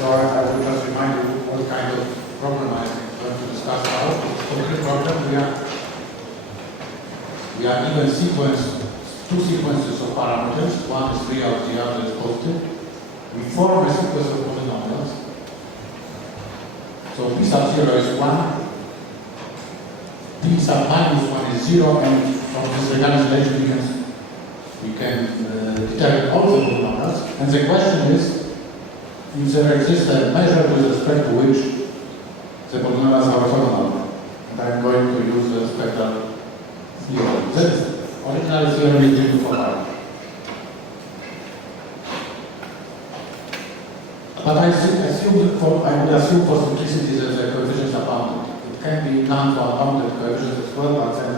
So I will just remind you what kind of problem I'm going to discuss now. For this problem, we are given two sequences of parameters. One is real, the other is positive. We form a sequence of polynomials. So p sub 0 is 1, p sub minus 1 is 0, and from this realization we can determine all the polynomials. And the question is, if there exists a measure with respect to which the polynomials are orthogonal. And I'm going to use the spectral theorem. This original theorem is due for R. But I would assume for simplicity that the coefficients are bounded. It can be none for unbounded coefficients as well, but then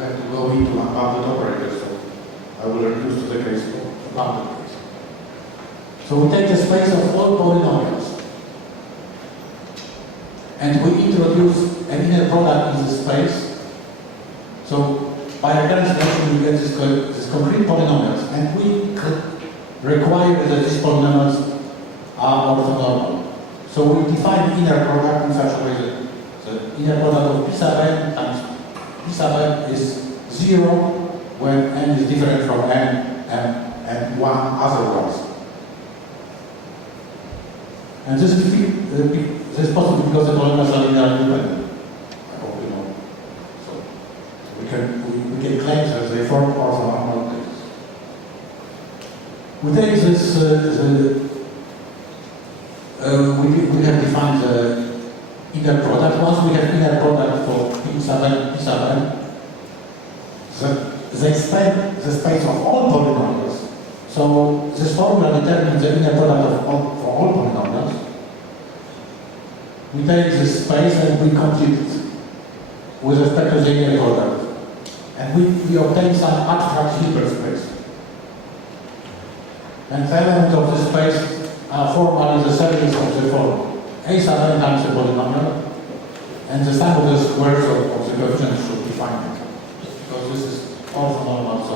I have to go into unbounded operators, so I will reduce to the case of bounded case. So we take the space of all polynomials, and we introduce an inner product in the space. So by recurrence relation we get this concrete polynomials, and we require that these polynomials are orthogonal. So we define the inner product in such a way that the inner product of p sub n times p sub n is 0 when n is different from n and 1 otherwise. And this is possible because the polynomials are linearly independent. I hope you know. So we can claim that they form orthogonal cases. We take this. We have defined the inner product. Once we have inner product for p sub n, they span the space of all polynomials. So this formula determines the inner product for all polynomials. We take this space and we complete it with respect to the inner product. And we obtain some abstract hyperspace. And the element of this space are formally the series of the form a sub n times the polynomial, and the sum of the squares of the coefficients should be finite. Because this is orthonormal, so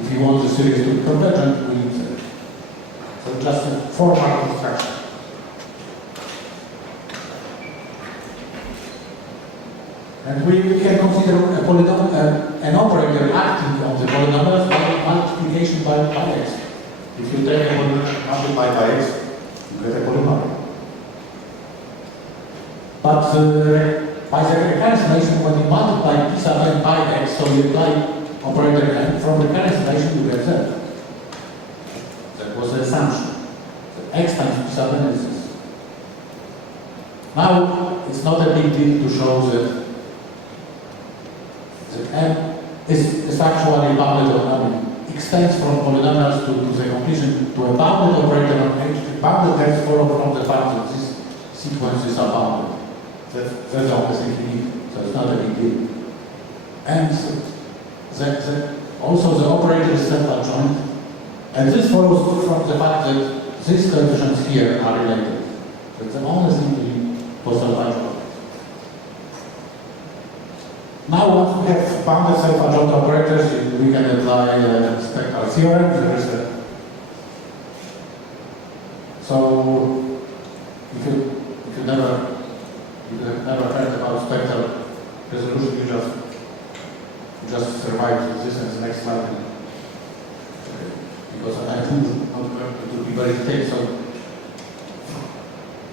if you want the series to be convergent, we need that. So just a formal construction. And we can consider an operator acting on the polynomials by multiplication by x. If you take a polynomial multiplied by x, you get a polynomial. But by the recurrence relation, when you multiply p sub n by x, so you apply operator n, from the recurrence relation you get z. That was the assumption. So x times p sub n is this. Now, it's not a big deal to show that n is actually bounded on extends from polynomials to the completion to a bounded operator on h. The bounded terms follow from the fact that these sequences are bounded. That's obviously infinite, so it's not a big deal. And also the operator is self-adjoint, and this follows from the fact that these coefficients here are related. That's the only thing for self-adjoint. Now, once we have bounded self-adjoint operators, we can apply the spectral theorem. There is so, if you have never heard about spectral resolution, you just survive this and the next slide. Okay. Because I think it will be very detailed. So,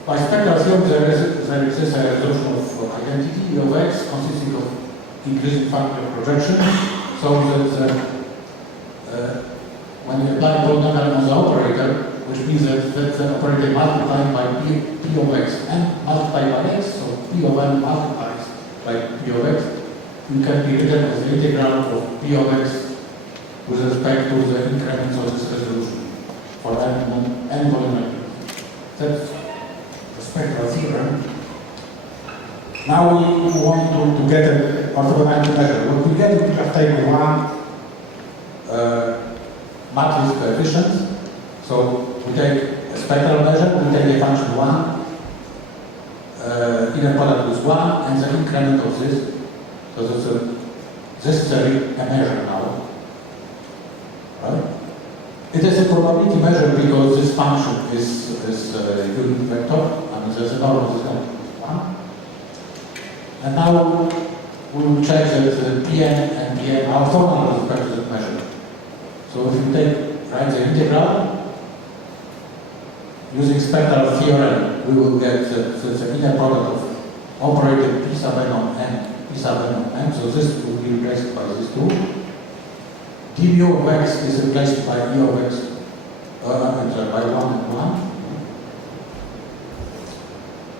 by spectral theorem, there exists a resolution of identity of x consisting of increasing factor of projection, so that when you apply polynomial on the operator, which means that the operator multiplied by p of x and multiplied by x, so p of n multiplies by p of x, you can be written as the integral of p of x with respect to the increments of this resolution for n polynomial. That's the spectral theorem. Now we want to get an orthogonality measure. What we get is we just take one matrix coefficient. So we take a spectral measure, we take a function 1, inner product with 1, and the increment of this. So this is a measure now. Right? It is a probability measure because this function is a unit vector. I mean, there's a norm is going to be 1. And now we will check that Pn and Pn are orthogonal with respect to that measure. So if you write the integral using spectral theorem, we will get the inner product of operator P sub n on n, P sub n on n. So this will be replaced by this 2. dv of x is replaced by e of x by 1 and 1.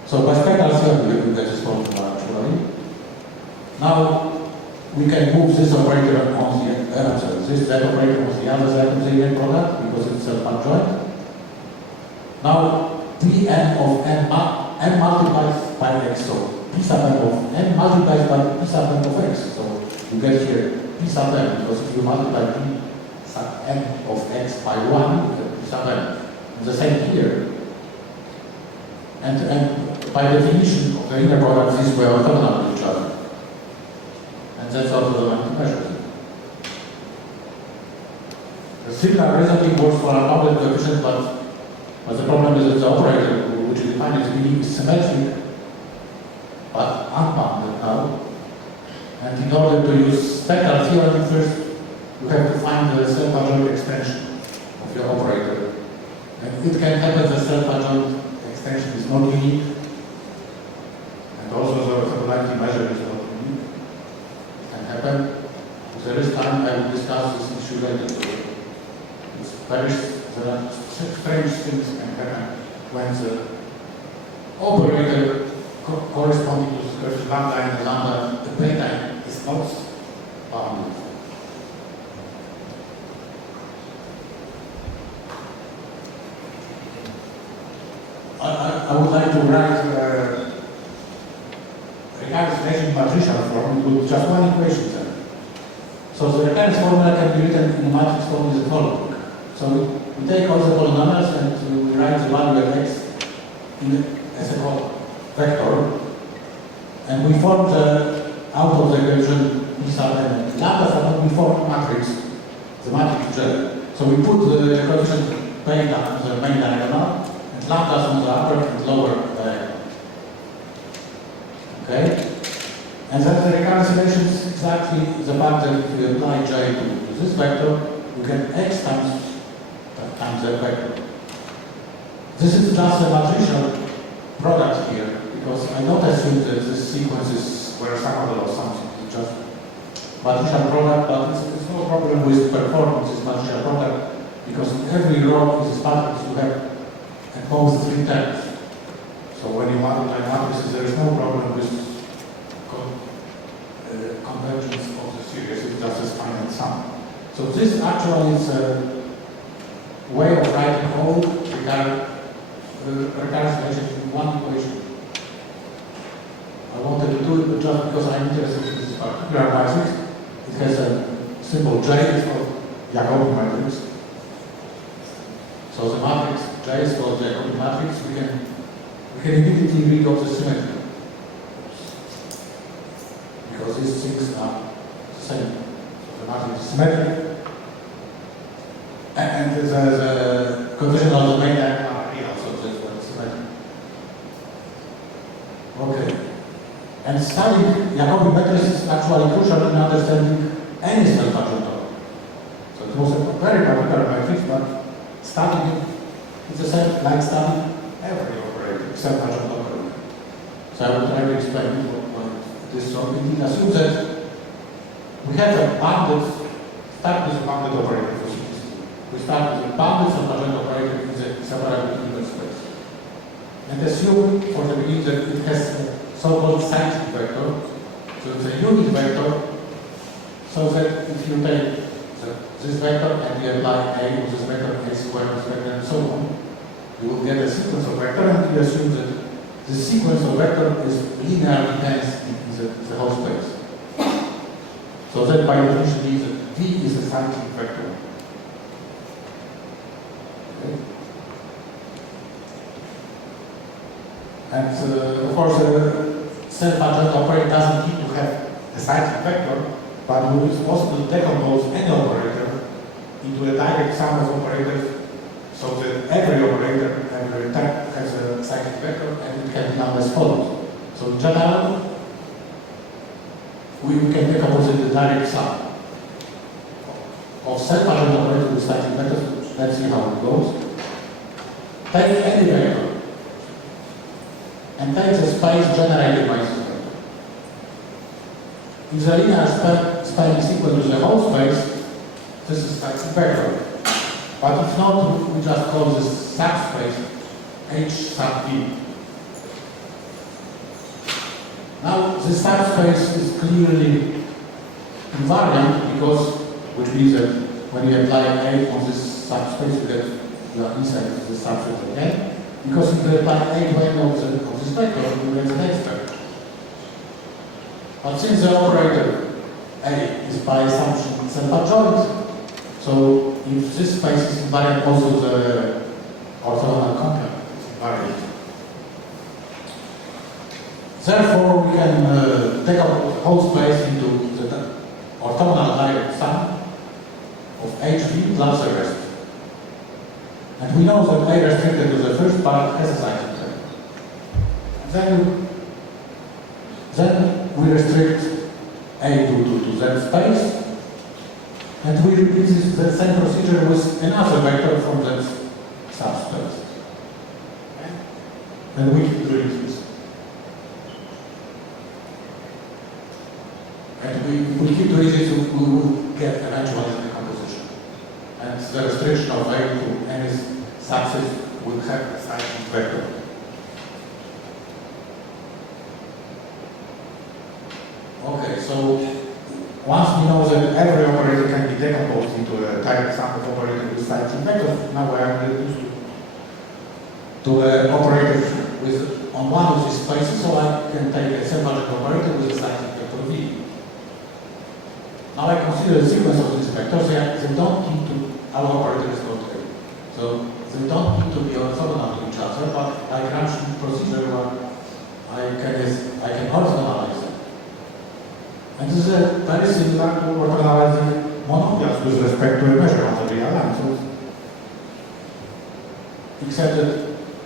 So by spectral theorem we will get this formula actually. Now we can move this operator on the that operator on the other side of the inner product because it's self-adjoint. Now Pn of n multiplies by x, so P sub n of n multiplies by P sub n of x. So you get here P sub n, because if you multiply P sub n of x by 1, you get P sub n. And the same here. And by definition of the inner product, these were orthogonal to each other. And that's also the one to measure. The similar resulting works for an object coefficient, but the problem is that the operator, which is defined as being symmetric, but unbounded now. And in order to use spectral theorem first, you have to find the self-adjoint extension of your operator. And it can happen that self-adjoint extension is not unique, and also the orthogonality measure is not unique. It can happen. If there is time, I will discuss this issue later. There are strange things can happen when the operator corresponding to the curve lambda and lambda, the plane is not bounded. I would like to write recurrence relation in matricial form with just one equation then. So the recurrence formula can be written in a matrix form as the following. So we take all the polynomials and we write the value of x as a vector, and we form the out of the equation P sub n lambda sub n, we form a matrix, the matrix J. So we put the coefficient beta on the main diagonal and lambdas on the upper and lower diagonal. Okay? And then the recurrence relation is exactly the fact that if you apply J to this vector, you get x times that vector. This is just a matricial product here, because I don't assume that this sequence is square summable or something. It's just matricial product, but it's no problem with performance, it's matricial product, because in every row in this matrix you have at most 3 terms. So when you multiply matrices, there is no problem with convergence of the series, it's just a finite sum. So this actually is a way of writing whole recurrence relation in one equation. I wanted to do it, but just because I'm interested in this particular matrix, it has a symbol J, it's called Jacobi matrix. So the matrix J is called Jacobi matrix. We can immediately read off the symmetry, because these things are the same. So the matrix is symmetric. And the coefficient of the main diagonal are real, so that's what it's symmetric. Okay. And studying Jacobi matrices is actually crucial in understanding any self-adjoint operator. So it was a very particular matrix, but studying it is the same like studying every operator, self-adjoint operator. So I will try to explain what this is. So it assumes that we have a bounded, start with a bounded operator for simplicity. We start with a bounded self-adjoint operator in the separable integral space. And assume for the beginning that it has a so-called scientific vector. So it's a unit vector, so that if you take this vector and you apply A with this vector, A squared with this vector, and so on, you will get a sequence of vector, and you assume that the sequence of vector is linearly dense in the whole space. So that by definition means that V is a scientific vector. Okay. And of course, self-adjoint operator doesn't need to have a scientific vector, but it's possible to decompose any operator into a direct sum of operators, so that every operator, every type has a cyclic vector, and it can be done as follows. So in general, we can decompose the direct sum of self-adjoint operators with cyclic vectors. Let's see how it goes. Take any vector and take the space generated by this vector. If the linear space is equal to the whole space, this is cyclic vector. But if not, we just call this subspace H sub V. Now, this subspace is clearly invariant because, which means that when you apply A on this subspace, you are inside the subspace again. Because if you apply A to any of this vector, you get the next vector. But since the operator A is by assumption self-adjoint, so if this space is invariant, also the orthogonal complement is invariant. Therefore, we can take up the whole space into the orthogonal direct sum of HV plus the rest. And we know that A restricted to the first part has a cyclic vector. Then we restrict A to that space, and we repeat the same procedure with another vector from that subspace. Okay? And we keep doing this. And we keep doing this, we will get eventually the decomposition. And the restriction of A to any subspace will have a cyclic vector. Okay, so once we know that every operator can be decomposed into a direct sum of operators with cyclic vectors, now we are reduced to an operator with on one of these spaces, so I can take a self-adjoint operator with a cyclic vector V. Now I consider the sequence of these vectors. They don't need to, our operator is not A. So they don't need to be orthogonal to each other, but like Ramshin procedure where I can orthogonalize them. And this is very similar to orthogonalizing monomials with respect to a measure on the real line. So, except that,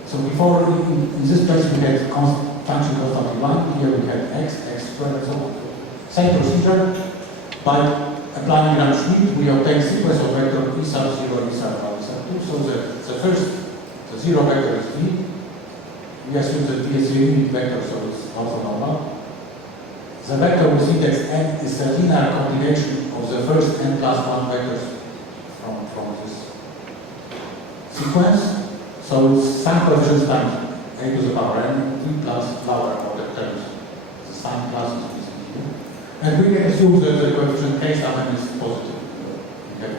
so before in this place we had function constantly 1, here we had x squared, and so on. Same procedure. By applying Gram-Schmidt, we obtain sequence of vector E sub 0, E sub 1, E sub 2. So the first, the 0 vector is V. We assume that V is a unit vector, so it's orthonormal. The vector with index n is a linear combination of the first n plus 1 vectors from this sequence. So it's some coefficients times a to the power n, v plus lower order terms. The sign plus is here. And we can assume that the coefficient k sub n is positive. We have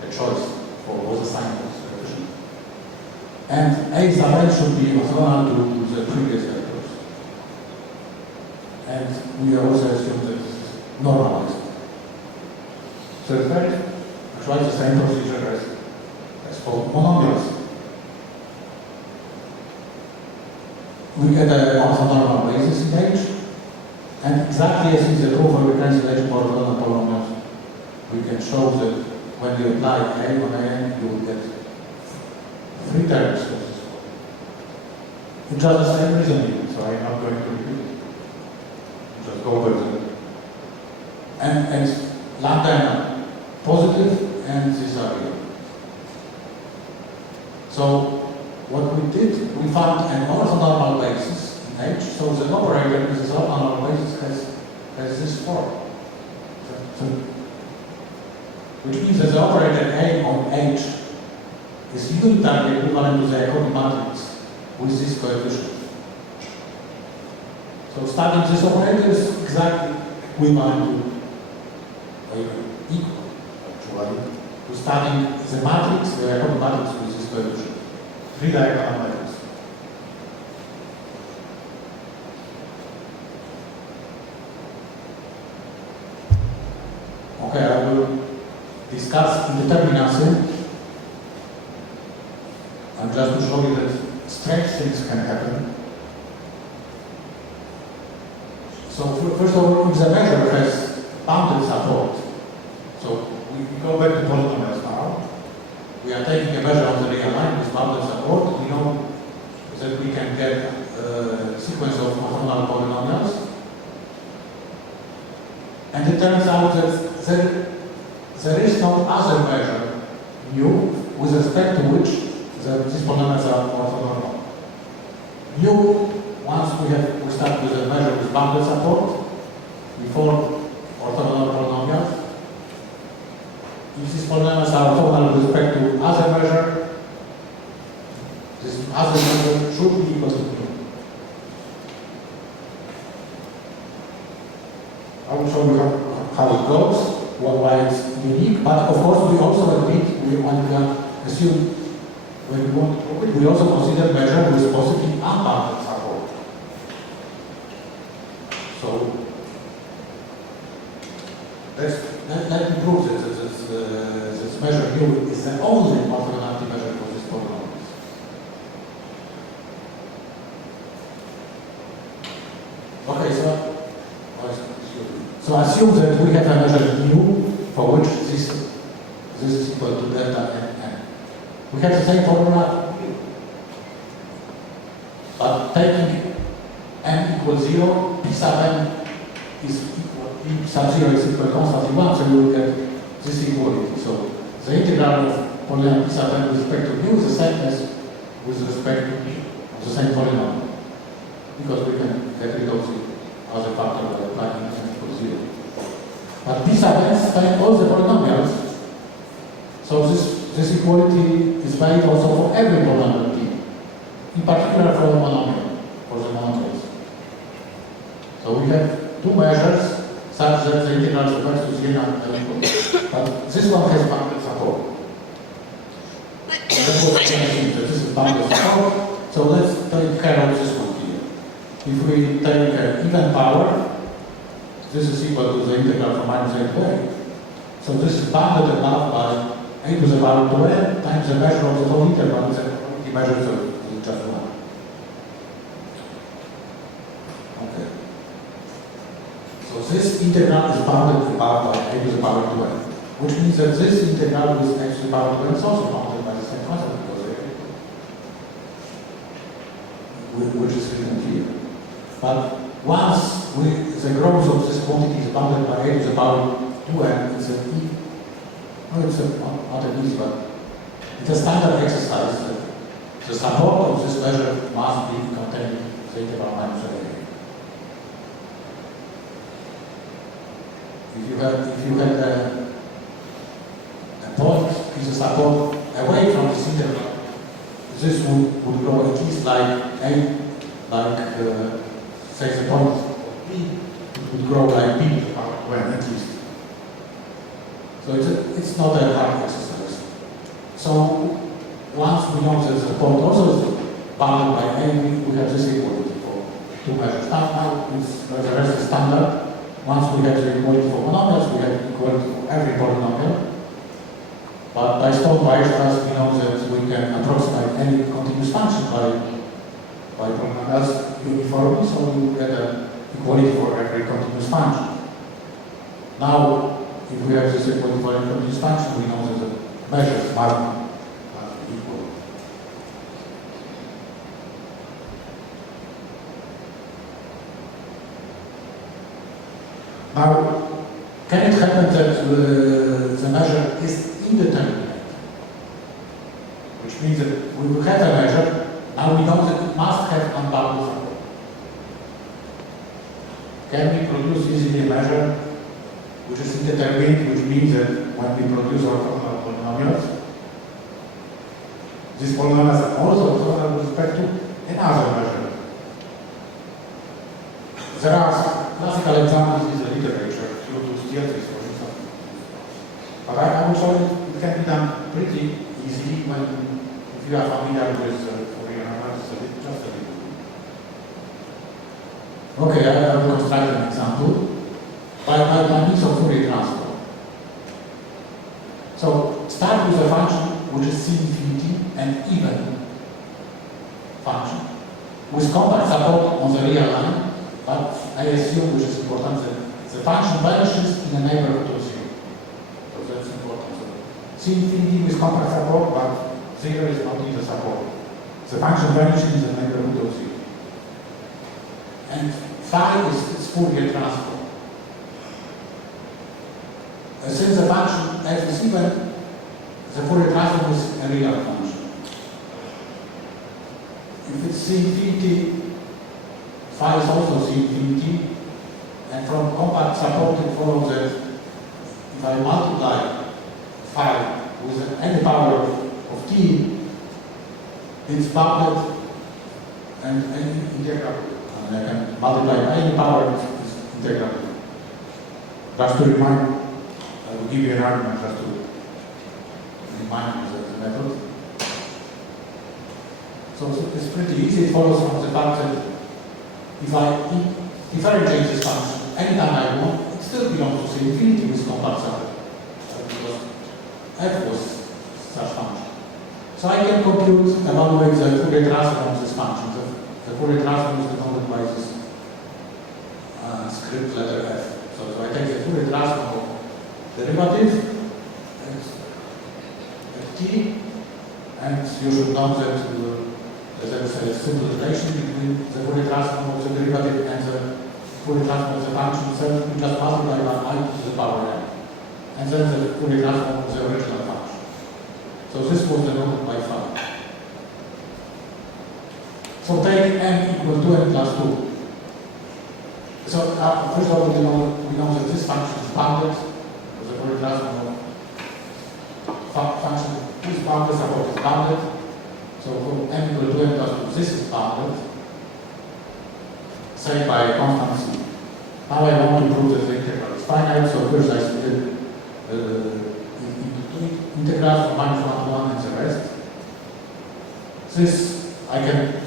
a choice for all the sign of this coefficient. And a sub n should be orthogonal to the previous vectors. And we also assume that this is normalized. So it's very much the same procedure as for monomials. We get an orthonormal basis in H, and exactly as in the proof of recurrence H for orthogonal polynomials, we can show that when you apply A on A, you will get 3 terms of this form. It's just the same reasoning, so I'm not going to repeat it. Just go over it. And lambda n positive, and these are real. So what we did, we found an orthonormal basis in H, so the operator with this orthonormal basis has this form. So, which means that the operator A on H is unitarily equivalent to the Jacobi matrix with this coefficient. So studying this operator is exactly equivalent to, or even equal, actually, to studying the matrix, the Jacobi matrix with this coefficient. 3 diagonal matrix. Okay, I will discuss indeterminacy. And just to show you that strange things can happen. So first of all, if the measure has bounded support, so we go back to polynomials. are taking a measure on the real line with bounded support, we know that we can get a sequence of orthogonal polynomials. And it turns out that there is no other measure, mu, with respect to which these polynomials are orthogonal. Mu, once we start with a measure with bounded support, we form orthogonal polynomials. If these polynomials are orthogonal with respect to other measure, this other measure should be equal to mu. I will show you how it goes, why it's unique, but of course we also admit, when we assume, when we want to prove it, we also consider measure with positive unbounded support. So, let me prove that this measure mu is the only orthogonality measure for this polynomials. Okay, so assume that we have a measure mu for which this is equal to delta n. We have the same formula, but taking n equals 0, p sub n is equal, p sub 0 is equal to constantly 1, so you will get this equality. So the integral of polynomial p sub n with respect to mu is the same as with respect to p of the same polynomial, because we can get rid of the other factor by applying n equals 0. But p sub n spans all the polynomials, so this equality is valid also for every polynomial p, in particular for the monomial, for the monomials. So we have two measures such that the integrals of x to z are equal. But this one has bounded support. Therefore, we can assume that this is bounded support. So let's take care of this one here. If we take an even power, this is equal to the integral from minus a to a. So this is bounded above by a to the power 2n times the measure of the whole interval, the measures of just 1. Okay. So this integral is bounded above by a to the power 2n, which means that this integral with x to the power 2n is also bounded by the same constant, which is written here. But once the growth of this quantity is bounded by a to the power 2n, it's not an easy, but it's a standard exercise that the support of this measure must be contained in the interval minus a. If you had a point with the support away from this interval, this would grow at least like say the point b, it would grow like b to the power 2n at least. So it's not a hard exercise. So once we know that the point also is bounded by a, we have this equality for two measures. Now the rest is standard. Once we have the equality for monomials, we have equality for every polynomial. But by Stone-Weierstrass, we know that we can approximate any continuous function by polynomials uniformly, so we get an equality for every continuous function. Now, if we have this equality for any continuous function, we know that the measures must be equal. Now, can it happen that the measure is indeterminate? Which means that we will have a measure, now we know that it must have unbounded support. Can we produce easily a measure which is indeterminate, which means that when we produce orthogonal polynomials, these polynomials are also orthogonal with respect to another measure? There are classical examples in the literature, for instance. But I will show you it can be done pretty easily if you are familiar with Fourier analysis just a little. Okay, I will construct an example by means of Fourier transform. So start with a function which is C infinity and even function with compact support on the real line, but I assume, which is important, that the function vanishes in the neighborhood of 0. So that's important. So C infinity with compact support, but 0 is not in the support. The function vanishes in the neighborhood of 0. And phi is its Fourier transform. Since the function f is even, the Fourier transform is a real function. If it's C infinity, phi is also C infinity, and from compact support it follows that if I multiply phi with any power of t, it's bounded and integrable. And I can multiply by any power is integrable. Just to remind, I will give you an argument just to remind you the method. So it's pretty easy. It follows from the fact that if I differentiate this function anytime I want, it still belongs to the infinity with compact support. Because f was such function. So I can compute, evaluate the Fourier transform of this function. The Fourier transform is denoted by this script letter f. So I take the Fourier transform of derivative at t, and you should know that there is a simple relation between the Fourier transform of the derivative and the Fourier transform of the function itself. You just multiply by I to the power n. And then the Fourier transform of the original function. So this was denoted by phi. So take n equal to n plus 2. So first of all, we know that this function is bounded. The Fourier transform of function is bounded, support is bounded. So for n equal to n plus 2, this is bounded, say by a constant c. Now I want to prove that the integral is finite, so first I split integrals from -1 to 1 and the rest. This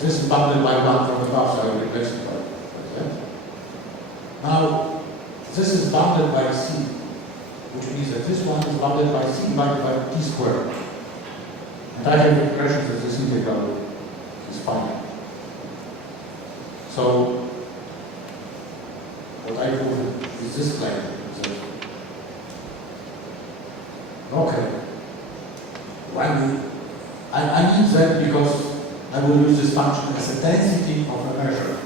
is bounded by 1 from above, so I will replace it by that. Now, this is bounded by c, which means that this one is bounded by c divided by t squared. And I have the impression that this integral is finite. So, what I do is this claim. Okay. I need that because I will use this function as a density of a measure.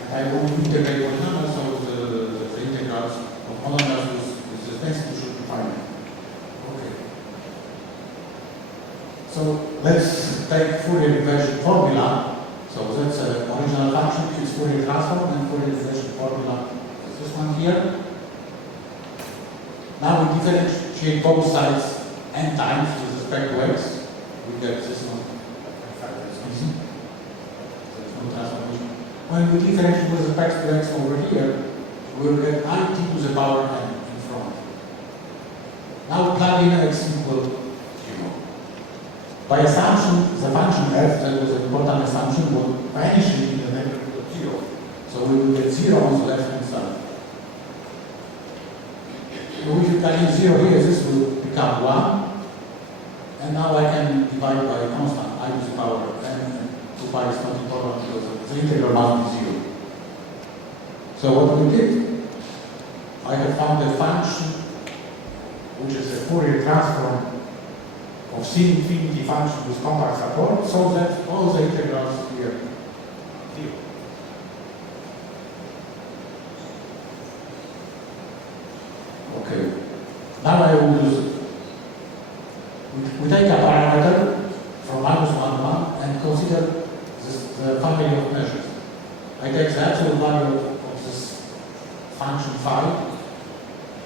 And I want to integrate monomers, so the integrals of monomers with this density should be finite. Okay. So let's take Fourier inversion formula. So that's an original function, it's Fourier transform, and Fourier inversion formula is this one here. Now we differentiate both sides n times with respect to x. We get this one. In fact, it's easy. There's no transformation. When we differentiate with respect to x over here, we will get it to the power n in front. Now plug in x equal 0. By assumption, the function f, that was an important assumption, will vanish in the neighborhood of 0. So we will get 0 on the left hand side. So if you plug in 0 here, this will become 1. And now I can divide by a constant, I to the power of n, and 2 pi is not important because the integral must be 0. So what we did, I have found a function which is a Fourier transform of C infinity function with compact support, so that all the integrals here are 0. Okay. Now I will use it. We take a parameter from -1, 1 and consider the family of measures. I take the absolute value of this function phi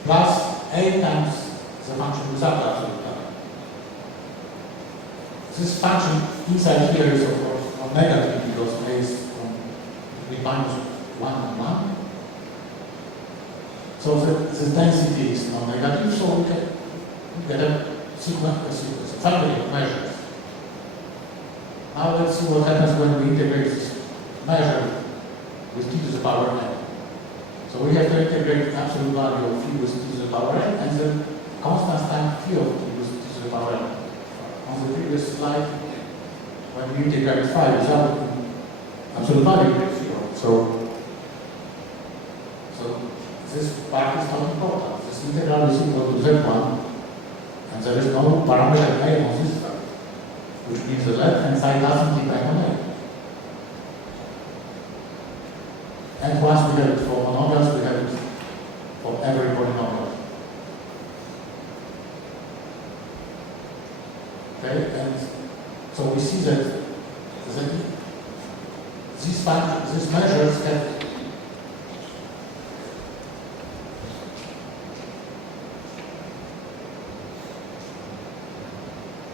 plus a times the function without the absolute value. This function inside here is of course not negative because a is between -1 and 1. So the density is non-negative, so we can get a sequence, a family of measures. Now let's see what happens when we integrate this measure with t to the power n. So we have to integrate the absolute value of phi with t to the power n and then constant time phi of t with t to the power n. On the previous slide, when we integrate phi without absolute value, it's 0. So this part is not important. This integral is equal to z1, and And there is no parameter A on this side, which means the left-hand side doesn't depend on A. And once we have it for monomials, we have it for every polynomial. Okay, and so we see that these measures have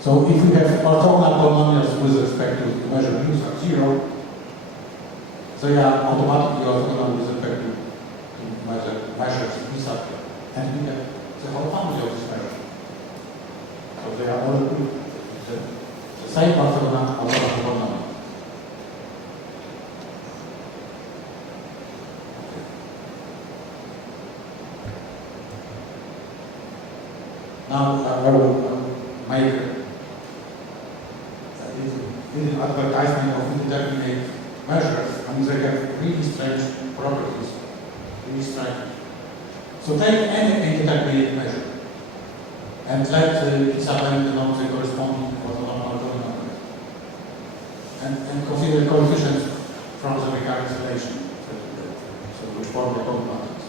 so if we have orthogonal polynomials with respect to the measure mu's are 0, they are automatically orthogonal with respect to measures v sub k. And we have the whole family of these measures. So they are all the same orthogonal polynomial. Now I will make an advertisement of indeterminate measures, and they have really strange properties, really strange. So take any indeterminate measure and let P sub n denote the corresponding orthogonal polynomial, and consider coefficients from the recurrence relation, so which form the polynomials.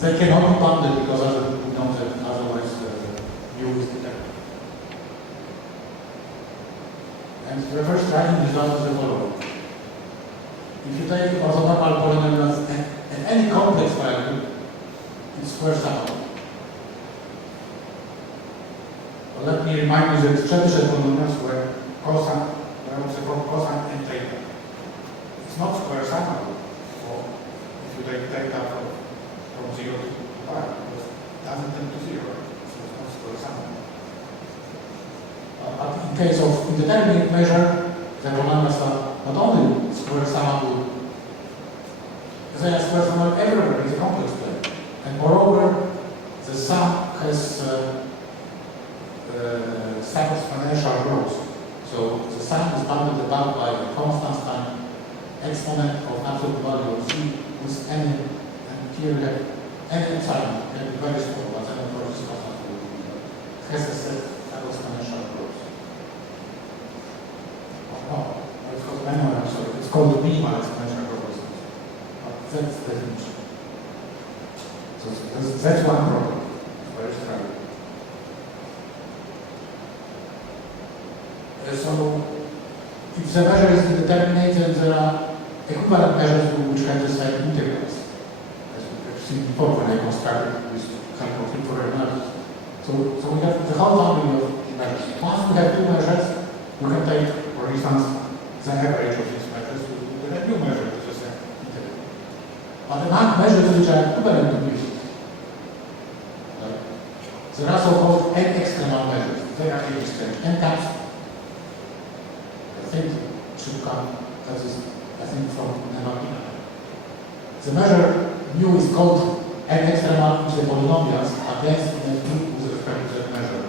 They cannot be bounded because we know that otherwise u is determined. And the first striking result is the following. If you take orthogonal polynomials at any complex value, it's first out. Well, let me remind you that Chebyshev polynomials were cosine, cosine and theta. It's not square summable, or if you take theta from 0 to pi, because it doesn't tend to 0, so it's not square summable. But in case of indeterminate measure, the polynomials are not only square summable, they are square summable everywhere in the complex plane. And moreover, the sum has sum exponential growth. So the sum is bounded about by a constant time exponent of absolute value of c with any, and here we have any epsilon, can be very small, but then of course this constant will be has a set exponential growth. Oh, it's called manual, I'm sorry. It's called B exponential growth. But that's the definition. So that's one problem. Very strange. So if the measure is indeterminate, then there are equivalent measures which have the same integrals, as we have seen before when I constructed this kind of Fourier analysis. So we have the whole family of measures. Once we have two measures, we can take, for instance, the average of these measures with a new measure, which is the integral. But among measures which are equivalent to this, there are so-called n-extremal measures. They are really strange. N times, I think it should come, that is, I think, from NLP. The measure mu is called n-extremal which the polynomials against n2 with respect to that measure.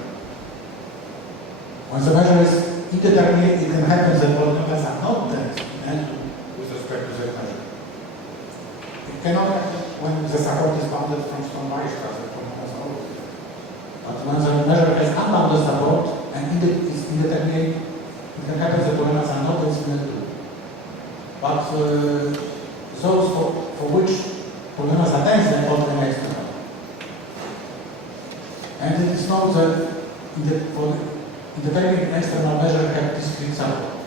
When the measure is indeterminate, it can happen that polynomials are not dense in n2 with respect to that measure. It cannot happen when the support is bounded from Stone-Weierstraße. But when the measure has unbounded support and is indeterminate, it can happen that polynomials are not dense in n2. But those for which polynomials are dense, they are called n-extremal. And it is known that for indeterminate external measure have discrete support.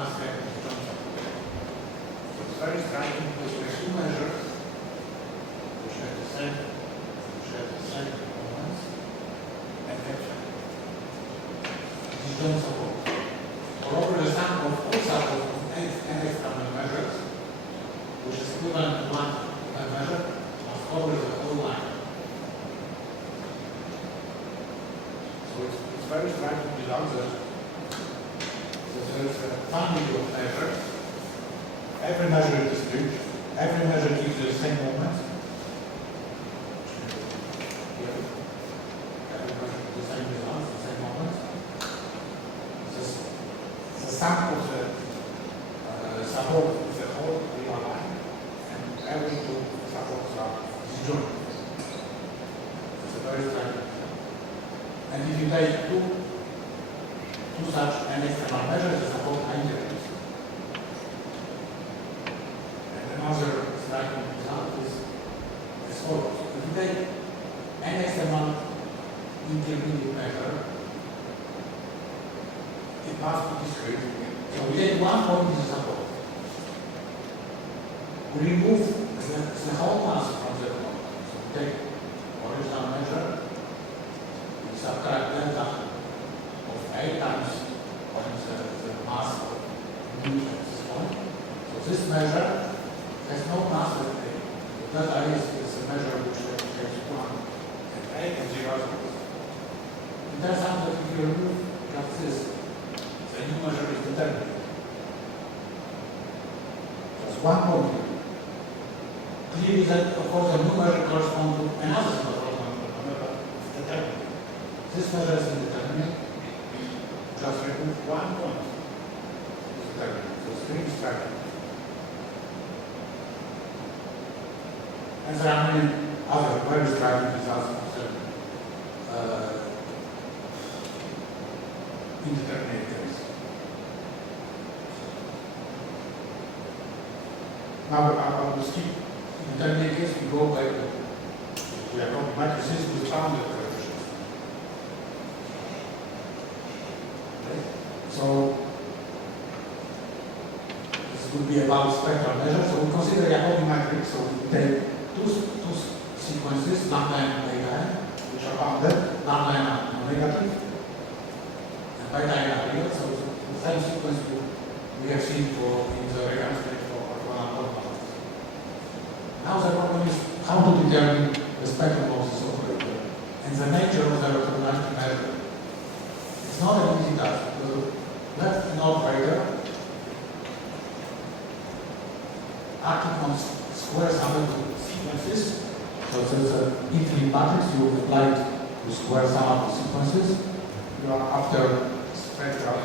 aspect of terms of play. So it's very striking because we have two measures which have the same components and actually these don't support. Moreover, the sum of all support of n external measures, which is equivalent to one measure, must cover the whole line. So it's very striking result that there is a family of measures. Every measure is discrete. Every measure gives you the same moment. Every measure gives the same results, the same moment. The sum of the support is the whole real line, and every two supports are disjoint. It's a very striking. And if you take two such n external measures, the support are integrals. And another striking result is as follows. If you take n external intermediate measure, it must be discrete. So we take one point as a support. We remove the whole mass from the point. So we take original measure, we subtract delta of A times the mass of B at this point. So this measure has no mass at A. Delta A is a measure which takes 1 at A and 0 at B. It turns out that if you remove just this, the new measure is determinate. Just one point here. Clearly that, of course, the new measure corresponds to another number, but it's determinate. This measure is indeterminate. Just remove one point. It's determinate. So it's pretty striking. And there are many other very striking results of the indeterminate case. Now I will skip indeterminate case. We go back to Jacobi matrices with bounded coefficients. Okay. So this would be about spectral measures. So we consider Jacobi matrix. So we take two sequences, lambda and beta n, which are bounded. Lambda n are non-negative, and beta n are real. So the same sequence we have seen in the reference rate for orthogonal polynomials. Now the problem is how to determine the spectrum of this operator and the nature of the orthogonality measure. It's not an easy task because we have an operator acting on square sum of sequences. So there's an infinite matrix you apply to square sum of sequences. You are after spectrum.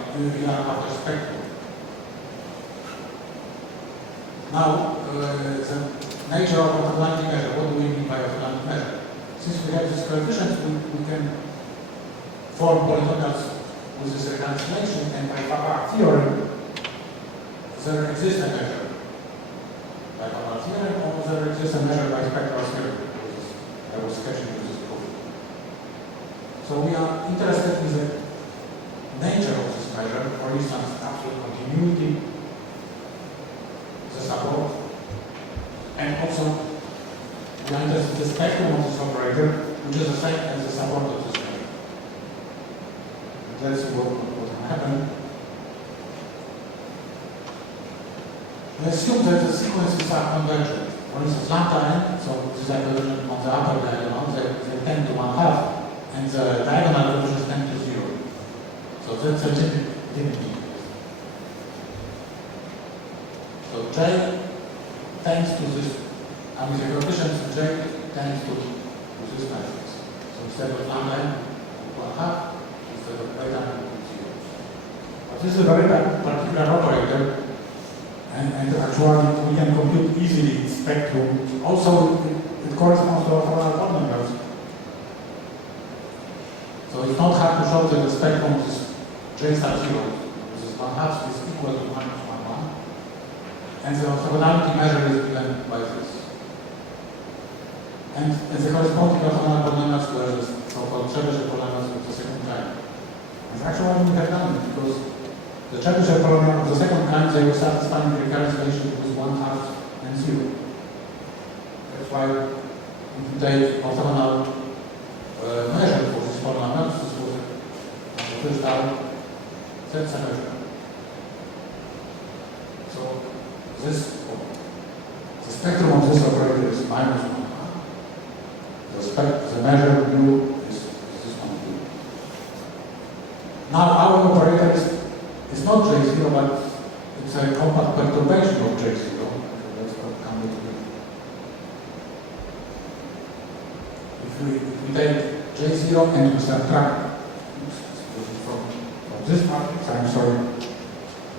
Now the nature of orthogonality measure. What do we mean by orthogonality measure? Since we have these coefficients, we can form polynomials with this reconciliation, and by Papa theorem, there exists a measure by Papa theorem, or there exists a measure by spectral theorem. I was sketching with this proof. So we are interested in the nature of this measure, for instance, absolute continuity, the support, and also we are interested in the spectrum of this operator, which is the same as the support of this measure. Let's see what will happen. We assume that the sequences are convergent. For instance, lambda n, so this is a convergent on the upper diagonal, they tend to 1/2, and the diagonal conversions tend to 0. So that's a typical. So J tends to this, I mean the coefficients J tends to this matrix. So instead of lambda n, 1/2, instead of beta n, 0. But this is a very particular operator, and actually we can compute easily its spectrum. Also, it corresponds to orthogonal polynomials. So it's not hard to show that the spectrum is J sub 0, which is 1/2 is equal to -1, 1. And the orthogonality measure is given by this. And the corresponding orthogonal polynomials were the so-called Chebyshev polynomials with the second time. And actually we have done it because The Chebyshev polynomial of the second kind, they were satisfying the recurrence relation with 1/2 and 0. That's why if you take orthogonal measure for this polynomial, this was the first out, that's a measure. So this, the spectrum of this operator is -1. The measure mu is this one here. Now our operator is not J0, but it's a compact perturbation of J0. Let's come with it. If we take J0 and we subtract from this matrix, I'm sorry.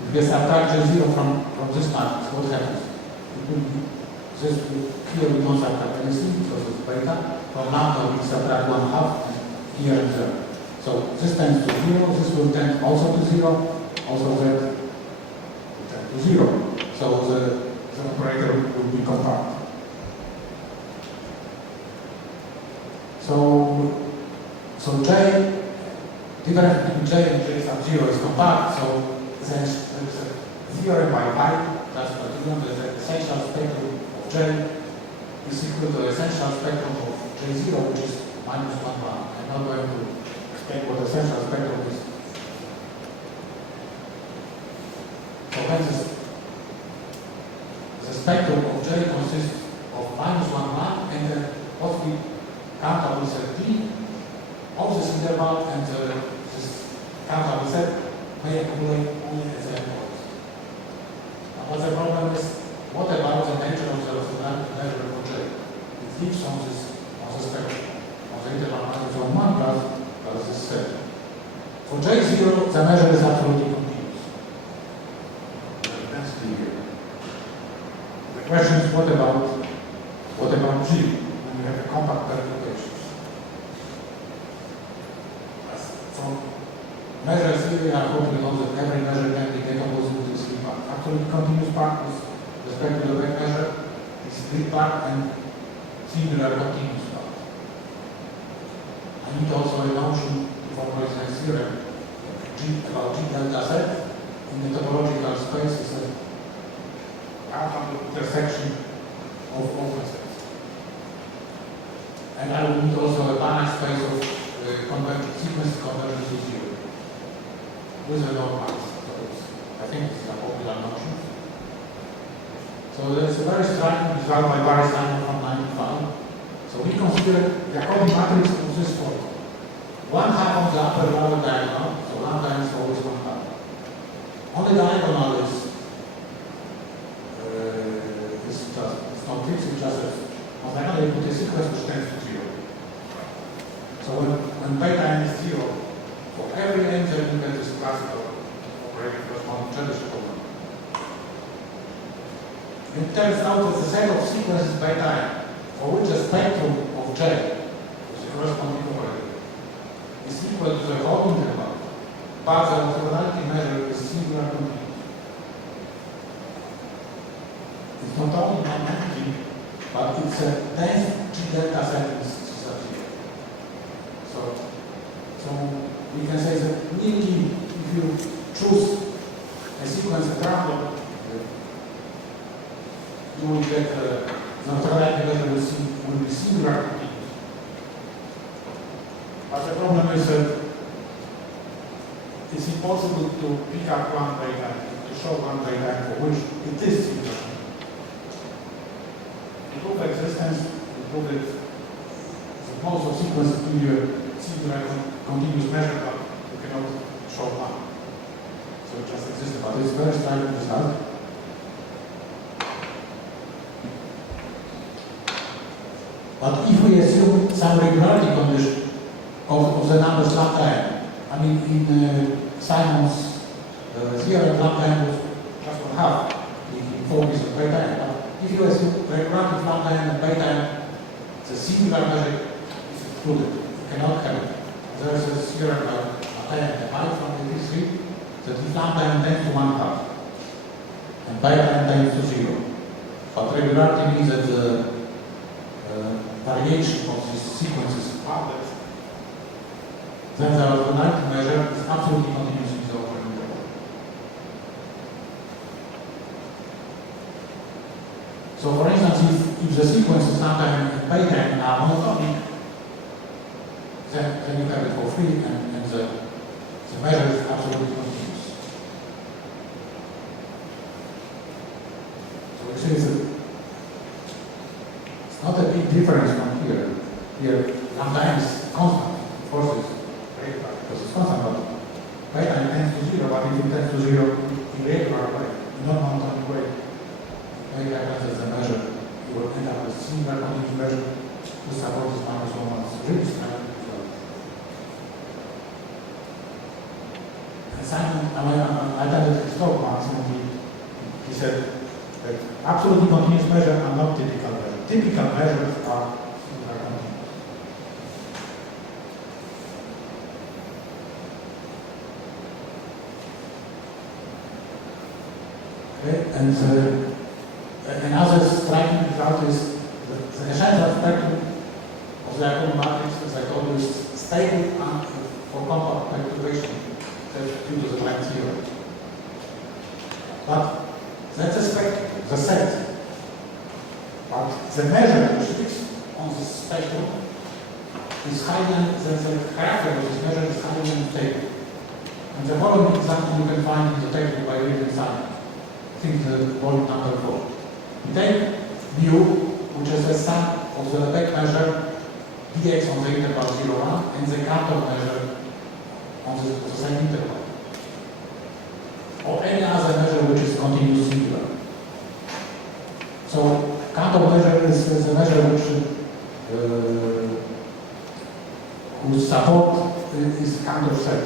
If we subtract J0 from this matrix, what happens? It will be this here we don't subtract anything because it's beta. From lambda we subtract 1/2 and here and there. So this tends to 0, this will tend also to 0, also that will tend to 0. So the operator will be compact. So J, difference between J and J sub 0 is compact, so there is a theorem by pi, that's particular, the essential spectrum of J is equal to the essential spectrum of J0, which is -1/1. I'm not going to explain what the essential spectrum is. So hence, the spectrum of J consists of -1/1, and then what we count out with a T of this interval, and this count out with may accumulate only as endpoints. Now, what the problem is, what about the nature of the orthogonality measure for J? It lives on the spectrum, on the interval -1/1 plus this set. For J0, the measure is absolutely continuous. The density here. The question is, what about G, when we have the compact perturbations? From measures here, I hope you know that every measure can be decomposed into three parts. Absolutely continuous part with respect to the back measure, discrete part, and singular continuous part. I need also a notion for Poisson's theorem about G delta Z in the topological space is an outcome intersection of open sets. And I will need also a Banach space of sequence convergence to 0 with a normal. So I think this is a popular notion. So there's a very striking result by Barry Simon from 1995. So we consider Jacobi matrix of this form. 1/2 on the upper lower diagonal, so lambda is always 1/2. On the diagonal is not fixed, it's just on the diagonal you put a sequence which tends to 0. So when beta n is 0, for every n then you get this classical operator plus 1 Chebyshev problem. It turns out that the set of sequences beta n, for which the spectrum of J, which is the corresponding operator, is equal to the whole interval, but the orthogonality measure is singular continuous. It's not only magnetic, but it's a dense G delta set in sub 0. So we can say that nearly if you choose a sequence at random, you will get the orthogonality measure will be singular continuous. But the problem is that it's impossible to pick up one beta, to show one beta for which it is singular. To prove existence, to prove it, suppose of sequence to be a singular continuous measure, but you cannot show one. So it just exists, but it's very striking result. But if we assume some regularity condition of the numbers lambda n, I mean in Simon's theorem lambda n was just 1/2 if you focus on beta n. But if you assume regularity of lambda n and beta n, the singular measure is excluded. You cannot have it. There is a theorem by lambda n from the history that if lambda n tends to 1/2 and beta n tends to 0. But regularity means that the variation of these sequences is bounded, then the orthogonality measure is absolutely continuous with the open interval. So for instance, if the sequence is sometime in beta and are monotonic, then you have it for free and the measure is absolutely continuous. So you see it's not a big difference from here. Here, lambda is constant. Of course, it's great because it's constant, but beta tends to 0, but if it tends to 0 in regular way, in non-monotonic way, beta happens as a measure, you will end up with similar continuous measure to support this minus 1 really strong. And Simon, I attended his talk once, and he said that absolutely continuous measures are not typical measures. Typical measures are similar continuous. Okay, and another striking result is the essential spectrum of the Jacobi matrix is like always stable for compact perturbation due to the line zero. But that's a spectrum, the set. But the measure which fits on this spectrum is highly, the character of this measure is highly unstable. And the following example you can find in the table by reading sign. I think the volume number 4. We take mu, which is the sum of the back measure dx on the interval 0, 1 and the Cantor measure on the same interval. Or any other measure which is continuous singular. So Cantor measure is a measure whose support is Cantor set.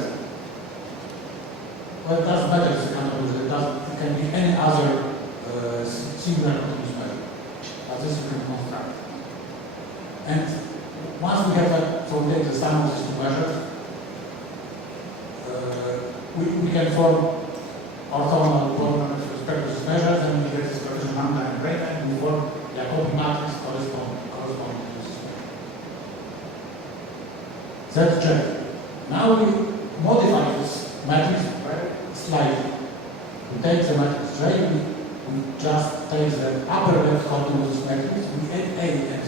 Well, it doesn't matter if it's Cantor measure, it can be any other singular continuous measure. But this you can construct. And once we have so we take the sum of these two measures, we can form orthogonal polynomials with respect to these measures, and we get this expression lambda and beta, and we form Jacobi matrix corresponding to this measure. That's J. Now we modify this matrix slightly. We take the matrix J, we just take the upper left column of this matrix, we add A as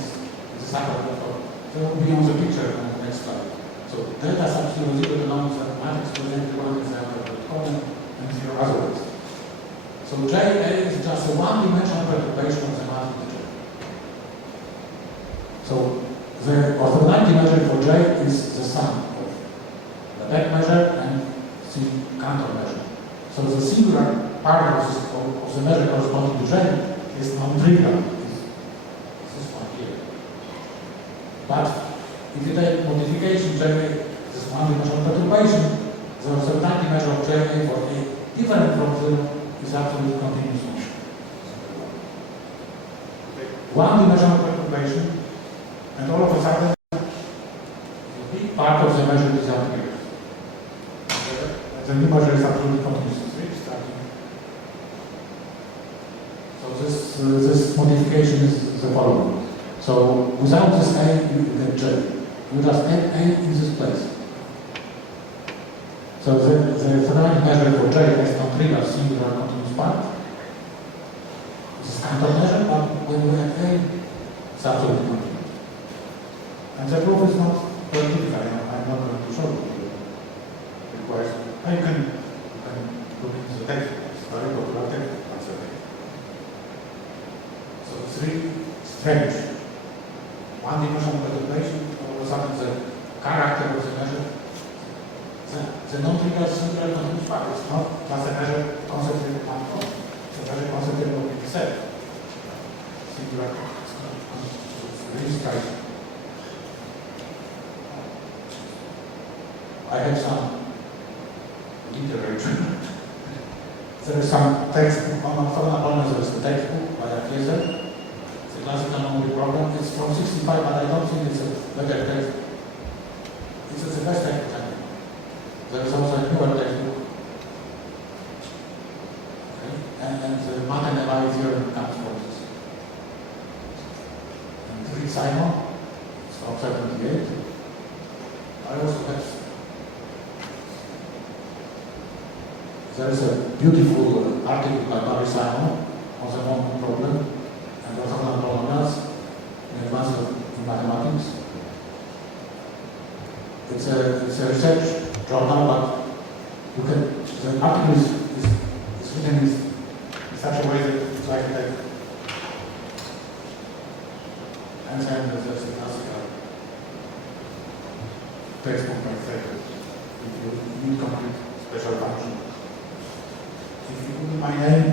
this upper left column. So it will be on the picture on the next slide. So delta sub 0 is equal to normal the matrix presented one is the upper left column and 0 otherwise. So J is just a one-dimensional perturbation of the matrix J. So the orthogonality measure for J is the sum of the back measure and the Cantor measure. So the singular part of the measure corresponding to J is non-trivial. This one here. But if you take modification J, this one-dimensional perturbation, the orthogonality measure of J for A different from 0 is absolutely continuous function. One-dimensional perturbation, and all of a sudden, a big part of the measure disappears. The new measure is absolutely continuous. So this modification is the following. So without this A, you get J. You just add A in this place. So the finite measure for J is non-trivial singular continuous part. This is Cantor measure, but when we add A, it's absolutely continuous. And the proof is not very difficult. I'm not going to show you. It requires, you can look into the text. It's very popular text. So it's really strange. One-dimensional perturbation, all of a sudden the character of the measure, the non-trivial singular continuous part is not just a measure concentrated on one point. It's a measure concentrated on itself. Singular continuous. It's really striking. I have some literature. There is some textbook on orthogonal. There is the textbook by Kaiser. It's a classical numeric program. It's from 65, but I don't think it's a better text. It's the best textbook. There is also a newer textbook. Okay. And the Martin-Elai theorem comes from this. And Ryszard Szwarc, it's from 78. I also have. There is a beautiful article by Ryszard Szwarc on the moment problem, and and orthogonal polynomials in advanced mathematics. It's a research journal, but you can, the article is written in such a way that it's like and there's the classical textbook might say if you need complete special function. If you Google my name,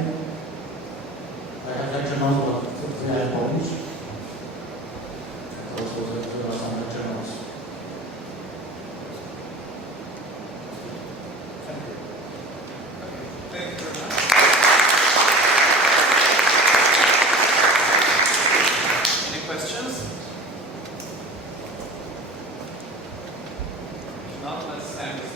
I have lecture notes, but they are in Polish. And also there are some lecture notes. Thank you very much. Any questions? If not, let's end.